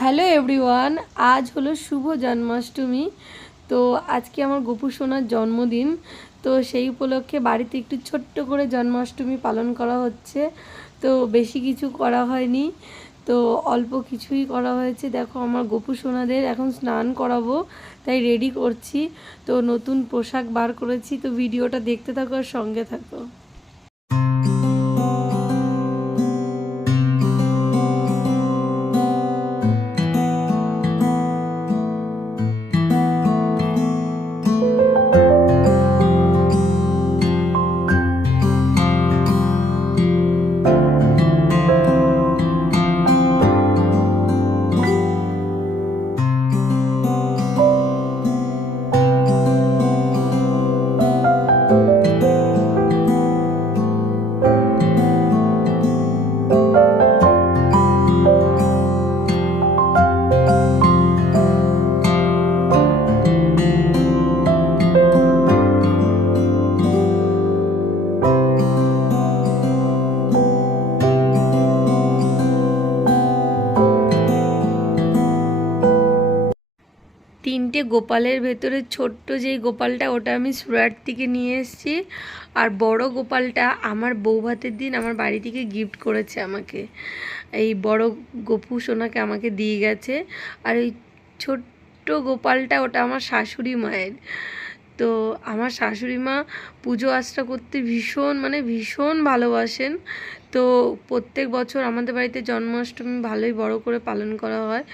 Hello everyone, আজ হলো শুভ জন্মাষ্টমী। তো আজকে আমার গোপু সোনার জন্মদিন। তো সেই উপলক্ষে বাড়িতে একটু ছোট্ট করে জন্মাষ্টমী পালন করা হচ্ছে। তো বেশি কিছু করা হয়নি, তো অল্প কিছুই করা হয়েছে। দেখো আমার গোপু সোনাদের এখন স্নান করাবো, তাই রেডি করছি। তো নতুন পোশাক বার করেছি, তো ভিডিওটা দেখতে থাকো আর সঙ্গে থাকো। তিনটে গোপালের ভেতরে ছোট্ট যেই গোপালটা, ওটা আমি সুরাট থেকে নিয়ে এসেছি। আর বড় গোপালটা আমার বৌভাতের দিন আমার বাড়ি থেকে গিফট করেছে আমাকে। এই বড় গোপু সোনাকে আমাকে দিয়ে গেছে। আর এই ছোট্ট গোপালটা ওটা আমার শাশুড়ি মায়ের। তো আমার শাশুড়ি মা পুজো আচরা করতে ভীষণ ভালোবাসেন। তো প্রত্যেক বছর আমাদের বাড়িতে জন্মাষ্টমী ভালোই বড় করে পালন করা হয়।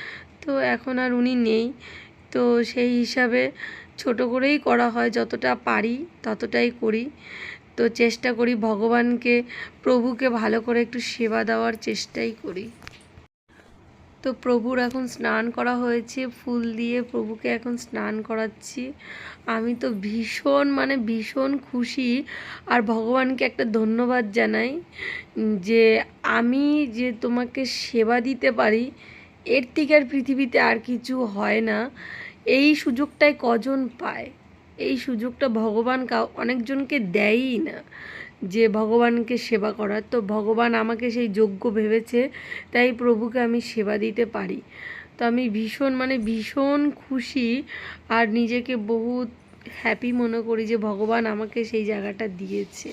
তো এখন আর উনি নেই, তো সেই হিসাবে ছোট করেই করা হয়, যতটা পারি ততটাই করি। তো চেষ্টা করি ভগবানকে, প্রভুকে ভালো করে একটু সেবা দেওয়ার চেষ্টাই করি। তো প্রভুর এখন স্নান করা হয়েছে, ফুল দিয়ে প্রভুকে এখন স্নান করাচ্ছি। আমি তো ভীষণ খুশি। আর ভগবানকে একটা ধন্যবাদ জানাই যে আমি যে তোমাকে সেবা দিতে পারি, এর থেকে আর পৃথিবীতে আর কিছু হয় না। এই সুযোগটাই কজন পায়? এই সুযোগটা ভগবান অনেকজনকে দেয়ই না, যে ভগবানকে সেবা করার। তো ভগবান আমাকে সেই যোগ্য ভেবেছে, তাই প্রভুকে আমি সেবা দিতে পারি। তো আমি ভীষণ খুশি আর নিজেকে বহুত হ্যাপি মনে করি যে ভগবান আমাকে সেই জায়গাটা দিয়েছে।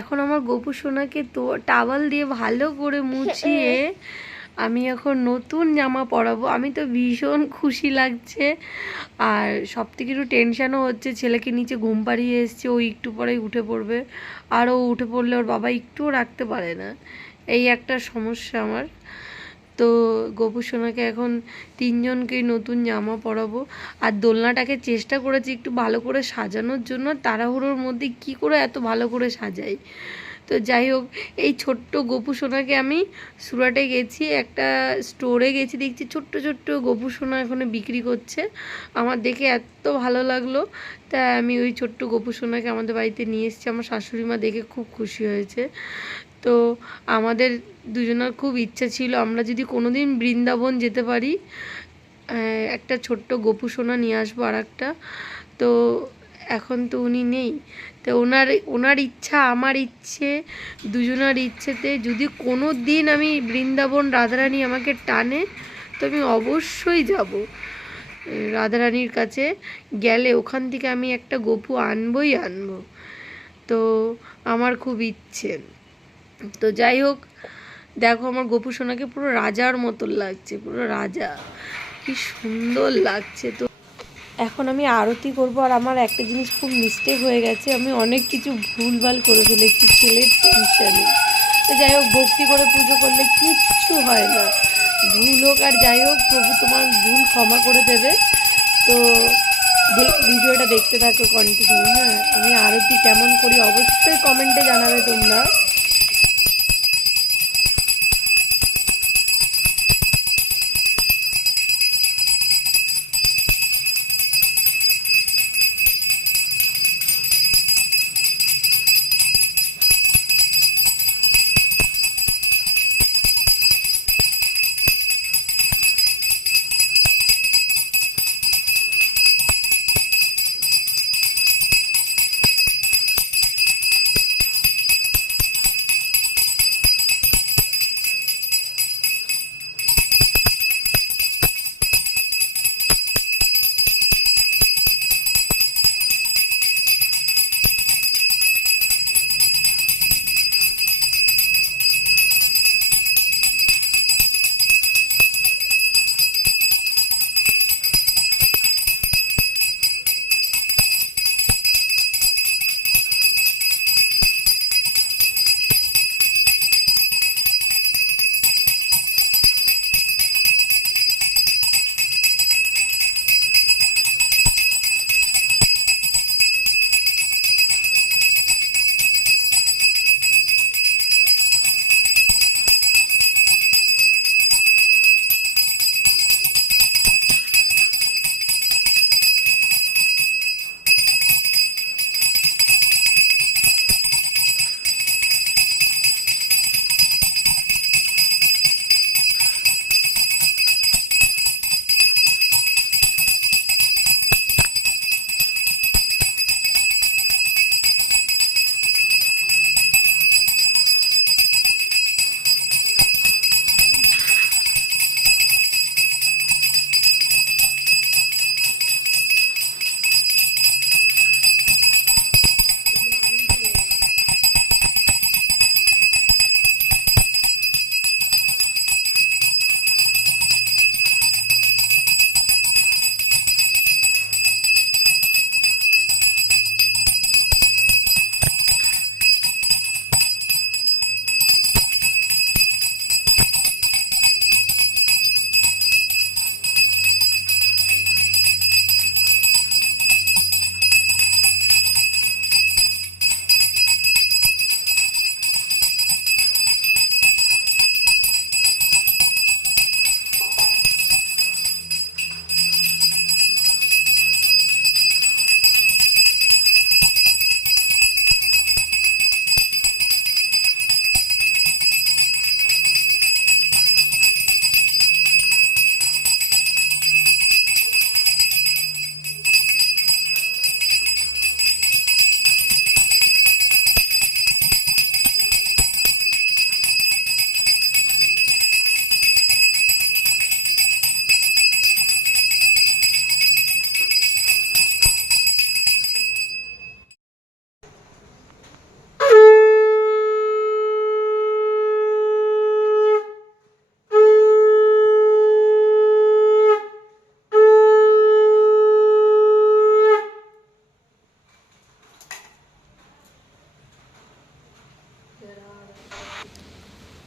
এখন আমার গোপু সোনাকে তো টাওয়াল দিয়ে ভালো করে মুছিয়ে আমি এখন নতুন জামা পরাবো। আমি তো ভীষণ খুশি লাগছে। আর সব থেকে একটু টেনশানও হচ্ছে, ছেলেকে নিচে ঘুম পাড়িয়ে এসছে, ও একটু পরেই উঠে পড়বে। আর ও উঠে পড়লে ওর বাবা একটুও রাখতে পারে না, এই একটা সমস্যা আমার। তো গোপু সোনাকে এখন তিনজনকেই নতুন জামা পরাবো। আর দোলনাটাকে চেষ্টা করেছি একটু ভালো করে সাজানোর জন্য, তাড়াহুড়োর মধ্যে কি করে এত ভালো করে সাজাই। তো যাই হোক, এই ছোট্ট গোপু সোনাকে আমি সুরাটে গেছি, একটা স্টোরে গেছি, দেখছি ছোট্ট গোপু সোনা এখানে বিক্রি করছে। আমার দেখে এত ভালো লাগলো, তাই আমি ওই ছোট্ট গোপু সোনাকে আমাদের বাড়িতে নিয়ে এসেছি। আমার শাশুড়ি মা দেখে খুব খুশি হয়েছে। তো আমাদের দুজনের খুব ইচ্ছা ছিল আমরা যদি কোনো দিন বৃন্দাবন যেতে পারি, একটা ছোট্ট গোপু সোনা নিয়ে আসবো আর একটা। তো এখন তো উনি নেই। তো ওনার ইচ্ছা আমার ইচ্ছে, দুজনার ইচ্ছেতে যদি কোনো দিন আমি বৃন্দাবন রাধারানী আমাকে টানে তো আমি অবশ্যই যাব রাধারানীর কাছে। গেলে ওখান থেকে আমি একটা গপু আনবই আনবো। তো আমার খুব ইচ্ছে। তো যাই হোক, দেখো আমার গপু সোনাকে পুরো রাজার মতন লাগছে, পুরো রাজা, কি সুন্দর লাগছে। তো এখন আমি আরতি করব। আর আমার একটা জিনিস খুব মিস্টেক হয়ে গেছে, আমি অনেক কিছু ভুলভাল করে ফেলেছি ছেলের টেনশনে। তো যাই হোক, ভক্তি করে পুজো করলে কিচ্ছু হয় না, ভুল হোক আর যাই হোক, প্রভু তোমার ভুল ক্ষমা করে দেবে। তো ভিডিওটা দেখতে থাকো কন্টিনিউ। হ্যাঁ, আমি আরতি কেমন করি অবশ্যই কমেন্টে জানাবে তোমরা।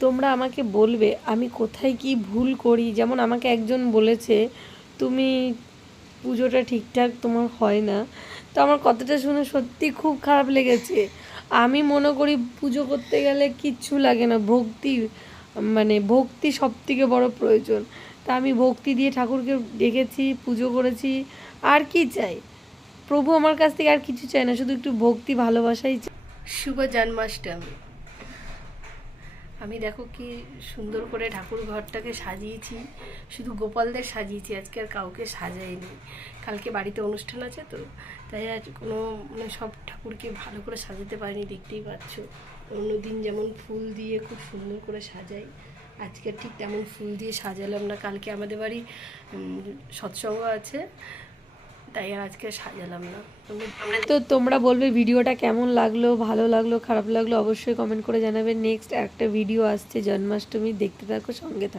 তোমরা আমাকে বলবে আমি কোথায় কি ভুল করি। যেমন আমাকে একজন বলেছে তুমি পুজোটা ঠিকঠাক তোমার হয় না। তো আমার কথাটা শুনে সত্যি খুব খারাপ লেগেছে। আমি মনে করি পুজো করতে গেলে কিচ্ছু লাগে না, ভক্তি মানে ভক্তি সবথেকে বড় প্রয়োজন। তা আমি ভক্তি দিয়ে ঠাকুরকে ডেকেছি, পুজো করেছি, আর কি চাই? প্রভু আমার কাছ থেকে আর কিছু চাই না, শুধু একটু ভক্তি ভালোবাসাই চাই। শুভ জন্মাষ্টমী। আমি দেখো কি সুন্দর করে ঠাকুর ঘরটাকে সাজিয়েছি, শুধু গোপালদের সাজিয়েছি, আজকে আর কাউকে সাজাইনি। কালকে বাড়িতে অনুষ্ঠান আছে তো, তাই আজ কোনো মানে সব ঠাকুরকে ভালো করে সাজাতে পারিনি, দেখতেই পাচ্ছ। অন্যদিন যেমন ফুল দিয়ে খুব সুন্দর করে সাজাই, আজকে ঠিক তেমন ফুল দিয়ে সাজালাম না। কালকে আমাদের বাড়ি সৎসঙ্গ আছে, তাই আর আজকে সাজালাম না। তো তোমরা বলবে ভিডিওটা কেমন লাগলো, ভালো লাগলো, খারাপ লাগলো, অবশ্যই কমেন্ট করে জানাবে। নেক্সট একটা ভিডিও আসছে জন্মাষ্টমী, দেখতে থাকো, সঙ্গে থাকো।